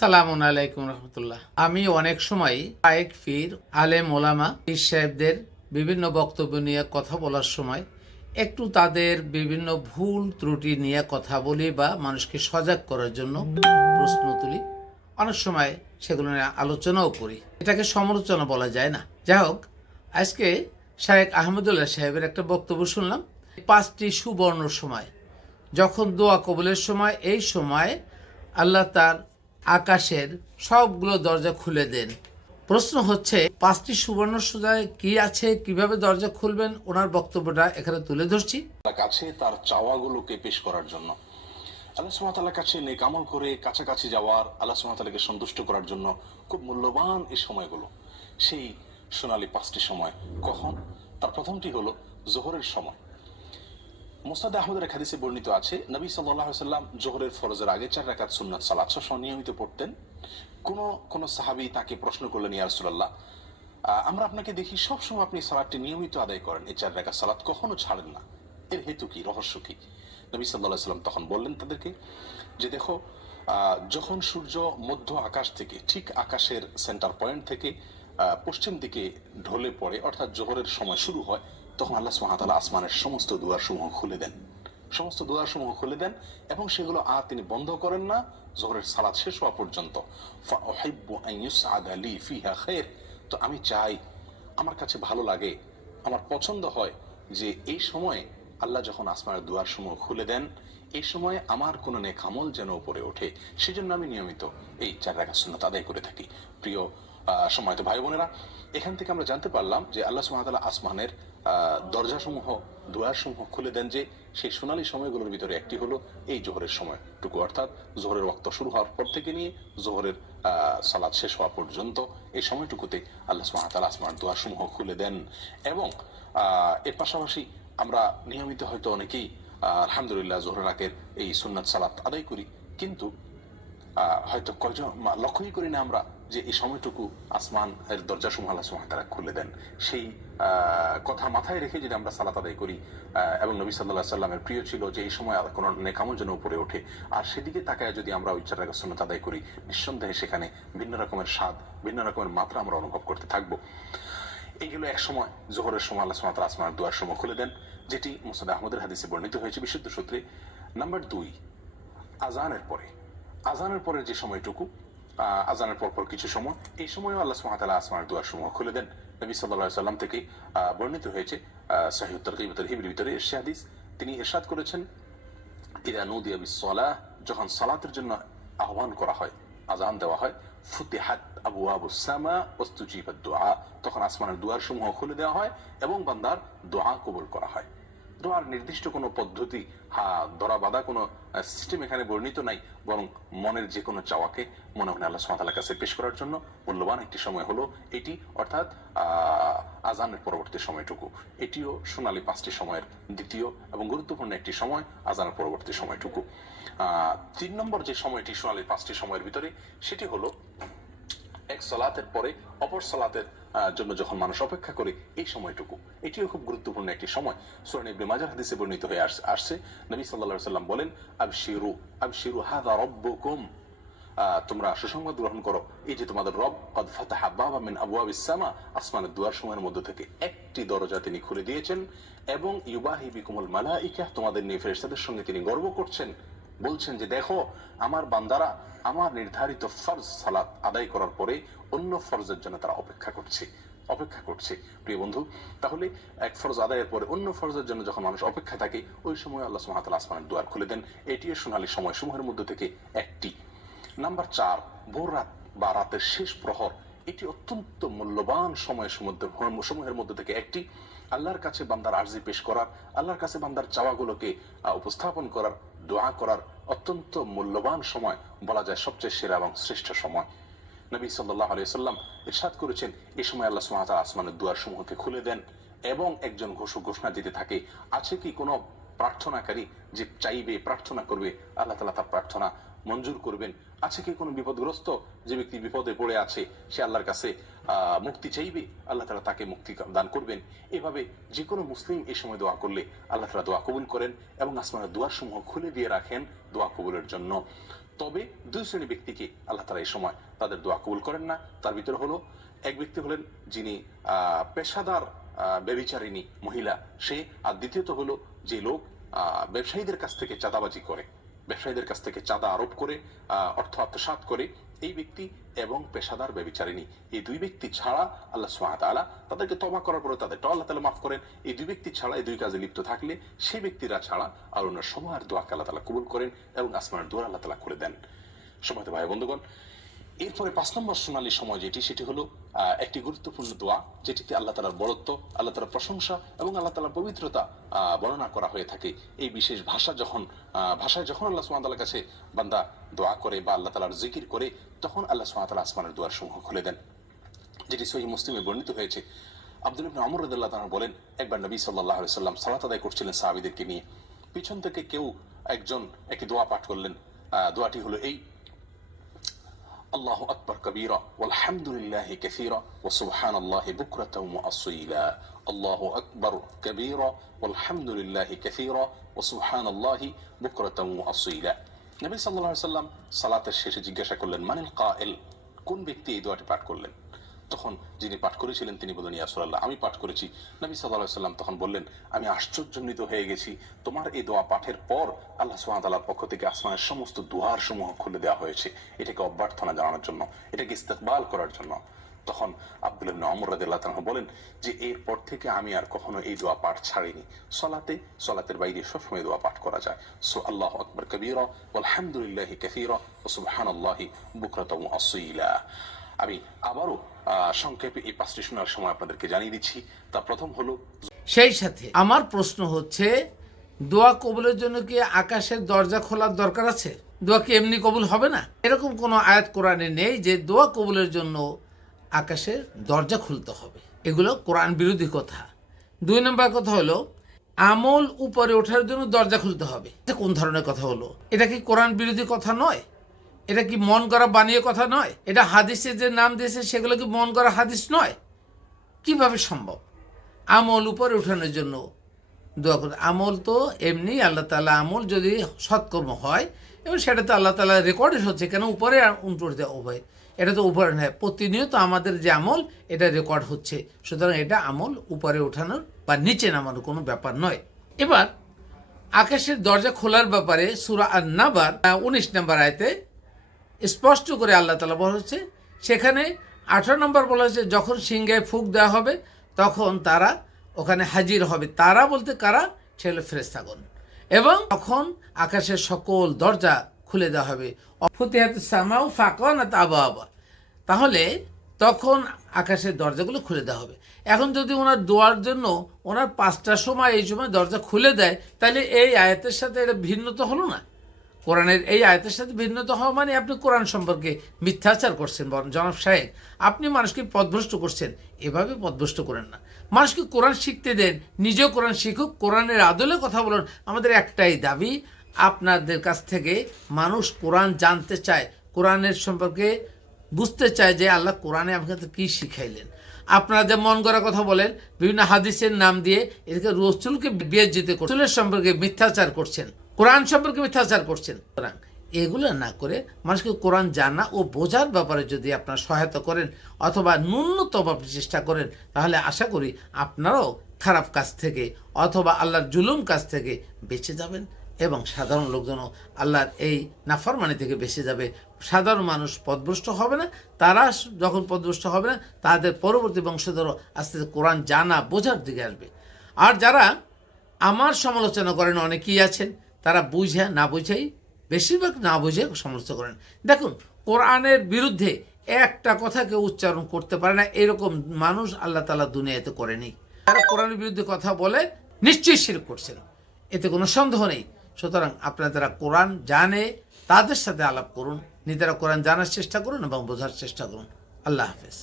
সালামুন আলাইকুম রহমতুল্লাহ। আমি অনেক সময় শায়েখ পীর আলেম ওলামা পীর সাহেবদের বিভিন্ন বক্তব্য নিয়ে কথা বলার সময় একটু তাদের বিভিন্ন ভুল ত্রুটি নিয়ে কথা বলি বা মানুষকে সজাগ করার জন্য প্রশ্ন তুলি। অনেক সময় সেগুলো নিয়ে আলোচনাও করি। এটাকে সমালোচনা বলা যায় না। যাই হোক, আজকে শায়েখ আহমদুল্লাহ সাহেবের একটা বক্তব্য শুনলাম। 5টি সুবর্ণ সময়, যখন দোয়া কবুলের সময়, এই সময় আল্লাহ তার আকাশের সবগুলো দরজা খুলে দেন। প্রশ্ন হচ্ছে 5টি সুবর্ণ সময় কি আছে, কিভাবে দরজা খুলবেন? ওনার বক্তব্যটা এখানে তুলে ধরছি। কাছে তার চাওয়াগুলোকে পেশ করার জন্য আল্লাহ সুবহানাহু ওয়া তাআলার কাছে নেক আমল করে কাছাকাছি যাওয়ার, আল্লাহ সুবহানাহু ওয়া তাআলাকে সন্তুষ্ট করার জন্য খুব মূল্যবান এই সময়গুলো। সেই সোনালী 5টি সময় কখন? তার প্রথমটি হলো জোহরের সময়। মুসনাদে আহমদের এক হাদিসে বর্ণিত আছে, নবী সাল্লাল্লাহু আলাইহি ওয়াসাল্লাম জোহরের ফরজের আগে 4 রাকাত সুন্নাত সালাত নিয়মিত পড়তেন। কোন সাহাবী তাকে প্রশ্ন করলেন, ইয়া রাসূলুল্লাহ, আমরা আপনাকে দেখি সবসময় আপনি সালাতটি নিয়মিত আদায় করেন, এই 4 রাকাত সালাত কখনো ছাড়েন না, এর হেতু কি, রহস্য কি? নবী সাল্লাল্লাহু আলাইহি ওয়াসাল্লাম তখন বললেন তাদেরকে যে, দেখো, যখন সূর্য মধ্য আকাশ থেকে, ঠিক আকাশের সেন্টার পয়েন্ট থেকে পশ্চিম দিকে ঢলে পড়ে, অর্থাৎ জোহরের সময় শুরু হয়, তখন আল্লাহ সুবহানাহু ওয়া তাআলা আসমানের সমস্ত দুয়ারসমূহ খুলে দেন, এবং সেগুলো আর তিনি বন্ধ করেন না জোহরের সালাত শেষ হওয়া পর্যন্ত। ফাউহিব্বু আন ইউসআদা লি ফিহা খায়র, তো আমি চাই, আমার কাছে ভালো লাগে, আমার পছন্দ হয় যে এই সময়ে আল্লাহ যখন আসমানের দুয়ারসমূহ খুলে দেন, এই সময়ে আমার কোনো নেক আমল যেন উপরে ওঠে, সেজন্য আমি নিয়মিত এই 4 রাকাত সুন্নাত আদায় করে থাকি। প্রিয় সম্মানিত ভাই বোনেরা, এখান থেকে আমরা জানতে পারলাম যে আল্লাহ সুবহানাহু ওয়া তাআলা আসমানের দরজাসমূহ, দুয়ারসমূহ খুলে দেন, যে সেই সোনালী সময়গুলোর ভিতরে একটি হলো এই জোহরের সময়টুকু, অর্থাৎ জোহরের ওয়াক্ত শুরু হওয়ার পর থেকে নিয়ে জোহরের সালাত শেষ হওয়া পর্যন্ত এই সময়টুকুতে আল্লাহ সুবহানাহু ওয়া তাআলা আসমানের দুয়ারসমূহ খুলে দেন। এবং এর পাশাপাশি আমরা নিয়মিত হয়তো অনেকেই আলহামদুলিল্লাহ জোহরের আগের এই সুন্নাত সালাত আদায় করি, কিন্তু হয়তো কয়জন লক্ষ্যই করি না আমরা যে এই সময়টুকু আসমান এর দরজা সমূহ আল্লাহ সুবহানাহু ওয়া তাআলা খুলে দেন। সেই কথা মাথায় রেখে যদি আমরা সালাত আদায় করি, এবং নবী সাল্লাল্লাহু আলাইহি সাল্লামের প্রিয় ছিল যে এই সময় কোনো নেক আমল যেন উপরে ওঠে, আর সেদিকে তাকায় যদি আমরা ওই 4 রাকাত সুন্নাত আদায় করি, নিঃসন্দেহে সেখানে ভিন্ন রকমের স্বাদ, ভিন্ন রকমের মাত্রা আমরা অনুভব করতে থাকবো। এইগুলো এক সময় জোহরের সময় আল্লাহ সুবহানাহু ওয়া তাআলা আসমানের দুয়ার সমূহ খুলে দেন, যেটি মুসনাদ আহমদের হাদিসে বর্ণিত হয়েছে বিশুদ্ধ সূত্রে। নাম্বার 2, আজানের পরের যে সময়টুকু, আজানের পর কিছু সময়, এই সময়ও আল্লাহ সুবহানাহু ওয়া তাআলা আসমানের দুয়ারসমূহ খুলে দেন। নবী সাল্লাল্লাহু আলাইহি সাল্লাম থেকে বর্ণিত হয়েছে সহিহ তারগীব ওয়া তারহিবের ভিতরে এসে হাদিস, তিনি ইরশাদ করেছেন, ইযা নুদিয়া বিস-সালাহ, যখন সালাতের জন্য আহ্বান করা হয়, আযান দেওয়া হয়, ফুতিহাত আবওয়াবুস সামা ওয়াস্তুজিবাদ দুআ, তখন আসমানের দুয়ারসমূহ খুলে দেওয়া হয় এবং বান্দার দোয়া কবুল করা হয়। দোয়ার নির্দিষ্ট কোনো পদ্ধতি, ধরা বাঁধা কোনো সিস্টেম এখানে বর্ণিত নাই, বরং মনের যে কোনো চাওয়াকে মনে মনে আল্লাহ সুবহানাহু ওয়া তাআলার কাছে পেশ করার জন্য মূল্যবান একটি সময় হলো এটি, অর্থাৎ আজানের পরবর্তী সময়টুকু। এটিও সোনালী 5টি সময়ের দ্বিতীয় এবং গুরুত্বপূর্ণ একটি সময়, আজানের পরবর্তী সময়টুকু। 3 নম্বর যে সময়টি সোনালী 5টি সময়ের ভিতরে, সেটি হলো এক সালাতের পরে অপর সালাতের জন্য যখন মানুষ অপেক্ষা করে, এই সময়টুকু, এটিও খুব গুরুত্বপূর্ণ একটি সময়। সূরা ইবনে মাজাহ হাদিসে বর্ণিত হয়ে আসছে, নবী সাল্লাল্লাহু আলাইহি সাল্লাম বলেন, আবশিরু আবশিরু হাযা রাব্বুকুম, তোমরা সুসংবাদ গ্রহণ করো, এই যে তোমাদের রব কদ ফাতাহা বাবা মিন আবওয়াবিস সামা, আসমানের দুয়ার সময়ের মধ্যে থেকে একটি দরজা তিনি খুলে দিয়েছেন, এবং ইউবাহি বিকুমুল মালাইকা, তোমাদের নিয়ে ফেরেশতাদের সঙ্গে তিনি গর্ব করছেন, বলছেন যে দেখো, আমার বান্দারা আমার নির্ধারিত ফরজ সালাত আদায় করার পরে অন্য ফরজের জন্য তারা অপেক্ষা করছে। প্রিয় বন্ধু, তাহলে এক ফরজ আদায়ের পরে অন্য ফরজের জন্য যখন মানুষ অপেক্ষা থাকে, ওই সময় আল্লাহ সুবহানাহু ওয়া তাআলা আসমানের দুয়ার খুলে দেন। এটিও সোনালী সময়সমূহের মধ্যে থেকে একটি। নাম্বার 4, ভোর রাত বা রাতের শেষ প্রহর, এটি অত্যন্ত মূল্যবান সমূহের মধ্যে থেকে একটি। আল্লাহর কাছে বান্দার আরজি পেশ করার, আল্লাহর কাছে বান্দার চাওয়াগুলোকে উপস্থাপন করার, দোয়া করার অত্যন্ত মূল্যবান সময়, বলা যায় সবচেয়ে সেরা এবং শ্রেষ্ঠ সময়। নবী সাল্লাল্লাহু আলাইহি সাল্লাম ইরশাদ করেছেন, এই সময় আল্লাহ সুবহানাহু ওয়া তাআলা আসমানের দুয়ারসমূহকে খুলে দেন এবং একজন ঘোষণা দিতে থাকে, আছে কি কোনো প্রার্থনাকারী যে চাইবে, প্রার্থনা করবে, আল্লাহ তাআলা তার প্রার্থনা মঞ্জুর করবেন? আছে কি কোনো বিপদগ্রস্ত যে ব্যক্তি বিপদে পড়ে আছে, সে আল্লাহর কাছে মুক্তি চাইবে, আল্লাহ তাআলা তাকে মুক্তি দান করবেন? এভাবে যে কোনো মুসলিম এই সময় দোয়া করলে আল্লাহ তাআলা দোয়া কবুল করেন এবং আসমানের দুয়ারসমূহ খুলে দিয়ে রাখেন দোয়া কবুলের জন্য। তবে দুই শ্রেণী ব্যক্তিকে আল্লাহ তাআলা এই সময় তাদের দোয়া কবুল করেন না। তার ভিতরে হলো এক ব্যক্তি হলেন যিনি পেশাদার ব্যভিচারিণী মহিলা সে, আর দ্বিতীয়ত হলো যে লোক ব্যবসায়ীদের কাছ থেকে চাঁদাবাজি করে, ব্যবসায়ীদের কাছ থেকে চাঁদা আরোপ করে অর্থ আত্মসাৎ করে, এই ব্যক্তি এবং পেশাদার ব্যভিচারিণী, এই দুই ব্যক্তি ছাড়া আল্লাহ সুবহানাহু ওয়া তাআলা তাদেরকে তওবা করার পরে তাদেরটা আল্লাহ তাআলা মাফ করেন। এই দুই ব্যক্তি ছাড়া, এই দুই কাজে লিপ্ত থাকলে সেই ব্যক্তিরা ছাড়া আর অন্য সবার দোয়াকে আল্লাহ তাআলা কবুল করেন এবং আসমানের দুয়ার আল্লাহ তাআলা খুলে দেন। সম্মানিত ভাই বন্ধুগণ, এরপরে 5 নম্বর সোনালী সময় যেটি, সেটি হলো একটি গুরুত্বপূর্ণ দোয়া যেটিতে আল্লাহ তাআলার বড়ত্ব, আল্লাহ তাআলার প্রশংসা এবং আল্লাহ তাআলার পবিত্রতা বর্ণনা করা হয়ে থাকে। এই বিশেষ ভাষায় যখন আল্লাহ সুবহানাহু ওয়া তাআলার কাছে বান্দা দোয়া করে বা আল্লাহ তাআলার জিকির করে, তখন আল্লাহ সুবহানাহু ওয়া তাআলা আসমানের দুয়ার সমূহ খুলে দেন। যেটি সহিহ মুসলিমে বর্ণিত হয়েছে। আব্দুল্লাহ ইবনে আমর রাদিয়াল্লাহু তাআলা বলেন, একবার নবী সাল্লাল্লাহু আলাইহি ওয়াসাল্লাম সালাত আদায় করছিলেন সাহাবীদেরকে নিয়ে। পিছন থেকে কেউ একজন একটি দোয়া পাঠ করলেন। দোয়াটি হলো এই: আল্লাহু আকবার কাবীরা ওয়ালহামদুলিল্লাহি কাসীরা ওয়া সুবহানাল্লাহি বুকরাতাও ওয়া আসীলা। আল্লাহু আকবার কাবীরা ওয়ালহামদুলিল্লাহি কাসীরা ওয়া সুবহানাল্লাহি বুকরাতাও ওয়া আসীলা। নবী সাল্লাল্লাহু আলাইহি ওয়াসাল্লাম সালাতের শেষে জিজ্ঞাসা করলেন, মানিল কাইল, কোন ব্যক্তি এই দোয়াটি পাঠ করলেন? তখন যিনি পাঠ করেছিলেন তিনি বললেন, ইয়া রাসূলুল্লাহ, আমি পাঠ করেছি। নবী সাল্লাল্লাহু আলাইহি ওয়াসাল্লাম তখন বললেন, আমি আশ্চর্যান্বিত হয়ে গেছি, তোমার এই দোয়া পাঠের পর আল্লাহ সুবহানাহু ওয়া তাআলার পক্ষ থেকে আসমানের সমস্ত দুয়ার সমূহ খুলে দেওয়া হয়েছে, এটাকে অভ্যর্থনা জানানোর জন্য, এটাকে ইস্তেকবাল করার জন্য। তখন আব্দুল্লাহ ইবনে আমর রাদিয়াল্লাহু তাআলা বলেন যে এরপর থেকে আমি আর কখনো এই দোয়া পাঠ ছাড়িনি। সলাতের বাইরে সবসময় দোয়া পাঠ করা যায়। আল্লাহু আকবার কাবীরা ওয়ালহামদুলিল্লাহি কাসীরা ওয়া সুবহানাল্লাহি বুকরাতাও ওয়া আসীলা। আমি আবারও সংক্ষেপে এই 5টি শোনার সময় আপনাদেরকে জানিয়ে দিচ্ছি। তা প্রথম হলো, সেই সাথে আমার প্রশ্ন হচ্ছে, দোয়া কবুলের জন্য কি আকাশের দরজা খোলার দরকার আছে? দোয়া কি এমনি কবুল হবে না? এরকম কোনো আয়াত কোরআনে নেই যে দোয়া কবুলের জন্য আকাশের দরজা খুলতে হবে। এগুলো কোরআন বিরোধী কথা। 2 নম্বর কথা হলো, আমল উপরে ওঠার জন্য দরজা খুলতে হবে। এটা কোন ধরনের কথা হলো? এটা কি কোরআন বিরোধী কথা নয়? এটা কি মন করা বানিয়ে কথা নয়? এটা হাদিসে যে নাম দিয়েছে সেগুলো কি মন করা হাদিস নয়? কিভাবে সম্ভব আমল উপরে উঠানোর জন্য দোয়া করতে? আমল তো এমনি আল্লাহ তাআলা, আমল যদি সৎকর্ম হয় এবং সেটা তো আল্লাহ তাআলা রেকর্ডেড হচ্ছে, কেন উপরে উঠতে উভয়, এটা তো উপরে নয়, প্রতিনিয়ত আমাদের যে আমল এটা রেকর্ড হচ্ছে। সুতরাং এটা আমল উপরে ওঠানোর বা নিচে নামানোর কোনো ব্যাপার নয়। এবার আকাশের দরজা খোলার ব্যাপারে সূরা আন-নাবার 19 নম্বর আয়াতে স্পষ্ট করে আল্লাহ তাআলা বলা হচ্ছে, সেখানে 18 নম্বর বলা হচ্ছে, যখন সিংহায় ফুঁক দেওয়া হবে তখন তারা ওখানে হাজির হবে। তারা বলতে কারা? ছেলে ফেরেশতাগণ। এবং তখন আকাশের সকল দরজা খুলে দেওয়া হবে। ফুতিহাতিস সামাউ ফাকানাত আবওয়াবা। তাহলে তখন আকাশের দরজাগুলো খুলে দেওয়া হবে। এখন যদি ওনার দোয়ার জন্য ওনার 5টার সময় এই সময় দরজা খুলে দেয়, তাহলে এই আয়াতের সাথে এটা ভিন্নতা হলো না? কোরআনের এই আয়াতের সাথে ভিন্নতা হওয়া মানে আপনি কোরআন সম্পর্কে মিথ্যাচার করছেন। জনাব সাহেব, আপনি মানুষকে পথভ্রষ্ট করছেন। এভাবে পথভ্রষ্ট করেন না। মানুষকে কোরআন শিখতে দেন, নিজেও কোরআন শিখুক, কোরআনের আদলে কথা বলুন। আমাদের একটাই দাবি, আপনাদের কাছ থেকে মানুষ কোরআন জানতে চায়, কোরআনের সম্পর্কে বুঝতে চায় যে আল্লাহ কোরআনে আপনাকে কী শিখাইলেন। আপনারা যে মন গড়া কথা বলেন, বিভিন্ন হাদিসের নাম দিয়ে এদেরকে রসুলকে বেইজ্জত করছেন, রসুলের সম্পর্কে মিথ্যাচার করছেন, কোরআন সম্পর্কে মিথ্যাচার করছেন। সুতরাং এগুলো না করে মানুষকে কোরআন জানা ও বোঝার ব্যাপারে যদি আপনারা সহায়তা করেন অথবা ন্যূনতম আপনি চেষ্টা করেন, তাহলে আশা করি আপনারাও খারাপ কাজ থেকে অথবা আল্লাহর জুলুম কাজ থেকে বেঁচে যাবেন এবং সাধারণ লোকজনও আল্লাহর এই নাফরমানি থেকে বেঁচে যাবে। সাধারণ মানুষ পথভ্রষ্ট হবে না। তারা যখন পথভ্রষ্ট হবে না, তাদের পরবর্তী বংশধরও আস্তে আস্তে কোরআন জানা বোঝার দিকে আসবে। আর যারা আমার সমালোচনা করেন, অনেকেই আছেন, তারা বুঝে না বুঝেই, বেশিরভাগ না বুঝে সমালোচনা করেন। দেখুন, কোরআনের বিরুদ্ধে একটা কথা কেউ উচ্চারণ করতে পারে না, এরকম মানুষ আল্লাহ তাআলা দুনিয়াতে করেনি। যারা কোরআনের বিরুদ্ধে কথা বলে নিশ্চয়ই শিরক করছেন, এতে কোনো সন্দেহ নেই। সুতরাং আপনারা যারা কোরআন জানে তাদের সাথে আলাপ করুন, নিজেরা কোরআন জানার চেষ্টা করুন এবং বোঝার চেষ্টা করুন। আল্লাহ হাফেজ।